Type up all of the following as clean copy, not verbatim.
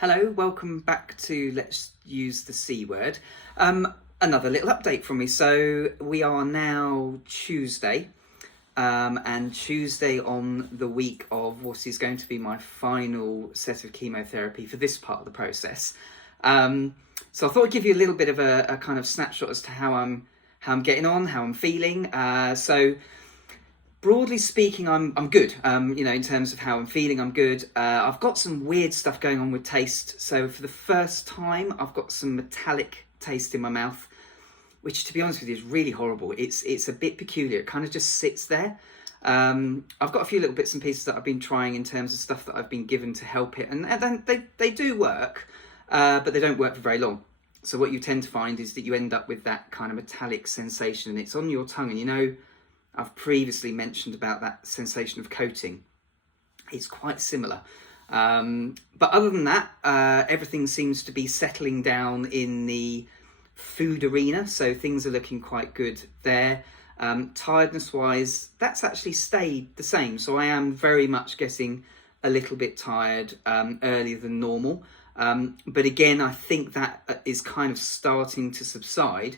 Hello, welcome back to Let's Use the C Word. Another little update from me. So we are now Tuesday, and Tuesday on the week of what is going to be my final set of chemotherapy for this part of the process. So I thought I'd give you a little bit of a kind of snapshot as to how I'm getting on, how I'm feeling. So broadly speaking, I'm good. In terms of how I'm feeling, I'm good. I've got some weird stuff going on with taste. So for the first time, I've got some metallic taste in my mouth, which, to be honest with you, is really horrible. It's a bit peculiar. It kind of just sits there. I've got a few little bits and pieces that I've been trying in terms of stuff that I've been given to help it, and then they do work, but they don't work for very long. So what you tend to find is that you end up with that kind of metallic sensation, and it's on your tongue, and I've previously mentioned about that sensation of coating. It's quite similar. But other than that, everything seems to be settling down in the food arena. So things are looking quite good there. Tiredness-wise, that's actually stayed the same. So I am very much getting a little bit tired earlier than normal. But again, I think that is kind of starting to subside,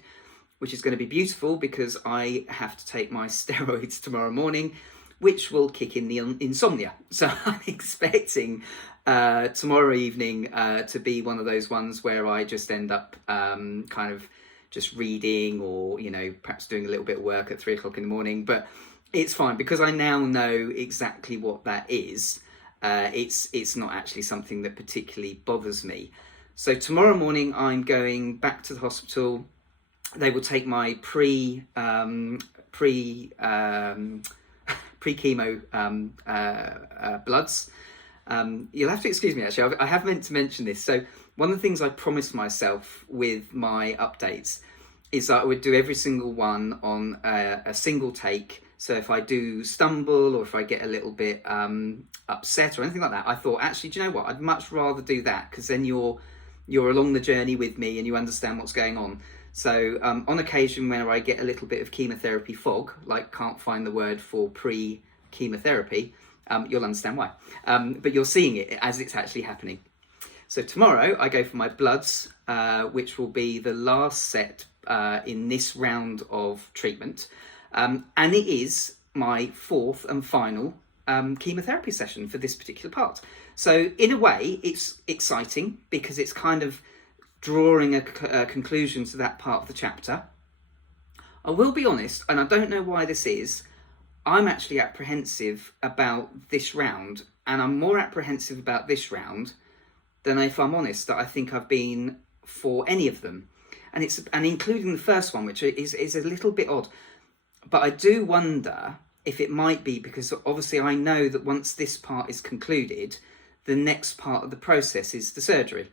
which is going to be beautiful because I have to take my steroids tomorrow morning, which will kick in the insomnia. So I'm expecting tomorrow evening to be one of those ones where I just end up kind of just reading or, perhaps doing a little bit of work at 3 o'clock in the morning. But it's fine because I now know exactly what that is. It's not actually something that particularly bothers me. So tomorrow morning I'm going back to the hospital. They will take my pre-chemo bloods. You'll have to excuse me, actually. I have meant to mention this. So one of the things I promised myself with my updates is that I would do every single one on a single take. So if I do stumble or if I get a little bit upset or anything like that, I thought, actually, do you know what? I'd much rather do that because then you're along the journey with me and you understand what's going on. So on occasion where I get a little bit of chemotherapy fog, like can't find the word for pre-chemotherapy, you'll understand why. But you're seeing it as it's actually happening. So tomorrow I go for my bloods, which will be the last set in this round of treatment. And it is my fourth and final chemotherapy session for this particular part. So in a way, it's exciting because it's kind of drawing a conclusion to that part of the chapter. I will be honest, and I don't know why this is, I'm actually apprehensive about this round, and I'm more apprehensive about this round than, if I'm honest, that I think I've been for any of them. And including the first one, which is a little bit odd. But I do wonder if it might be because obviously I know that once this part is concluded, the next part of the process is the surgery.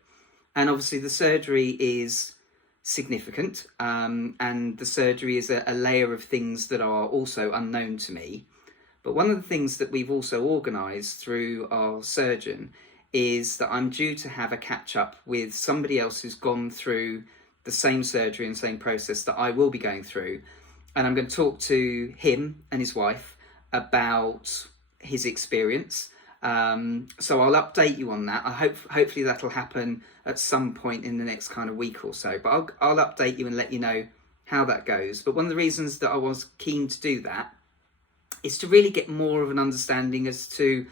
And obviously the surgery is significant, and the surgery is a layer of things that are also unknown to me. But one of the things that we've also organised through our surgeon is that I'm due to have a catch-up with somebody else who's gone through the same surgery and same process that I will be going through. And I'm going to talk to him and his wife about his experience. So I'll update you on that. Hopefully that'll happen at some point in the next kind of week or so. But I'll update you and let you know how that goes. But one of the reasons that I was keen to do that is to really get more of an understanding as to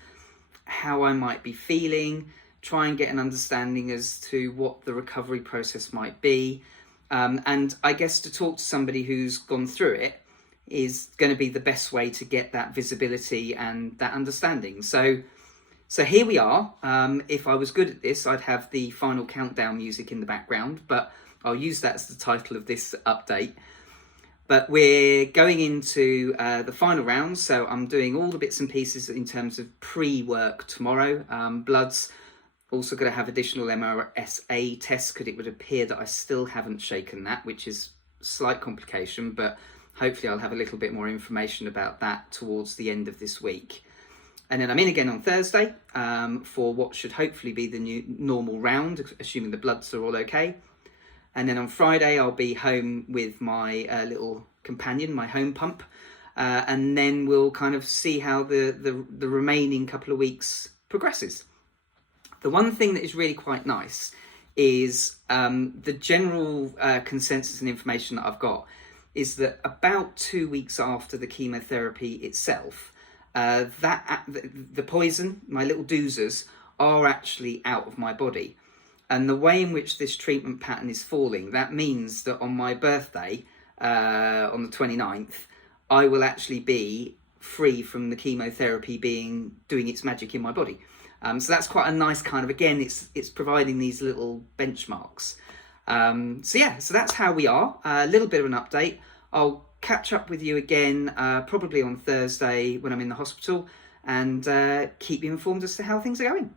how I might be feeling, try and get an understanding as to what the recovery process might be. And I guess to talk to somebody who's gone through it is going to be the best way to get that visibility and that understanding. So here we are. If I was good at this, I'd have the final countdown music in the background, but I'll use that as the title of this update. But we're going into the final round, so I'm doing all the bits and pieces in terms of pre-work tomorrow. Bloods, also going to have additional MRSA tests because it would appear that I still haven't shaken that, which is a slight complication, but hopefully I'll have a little bit more information about that towards the end of this week. And then I'm in again on Thursday for what should hopefully be the new normal round, assuming the bloods are all okay. And then on Friday, I'll be home with my little companion, my home pump. And then we'll kind of see how the remaining couple of weeks progresses. The one thing that is really quite nice is the general consensus and information that I've got is that about 2 weeks after the chemotherapy itself, the poison, my little doozers, are actually out of my body. And the way in which this treatment pattern is falling, that means that on my birthday, on the 29th, I will actually be free from the chemotherapy doing its magic in my body. So that's quite a nice kind of, again, it's providing these little benchmarks. So that's how we are. A little bit of an update. I'll catch up with you again probably on Thursday when I'm in the hospital, and keep you informed as to how things are going.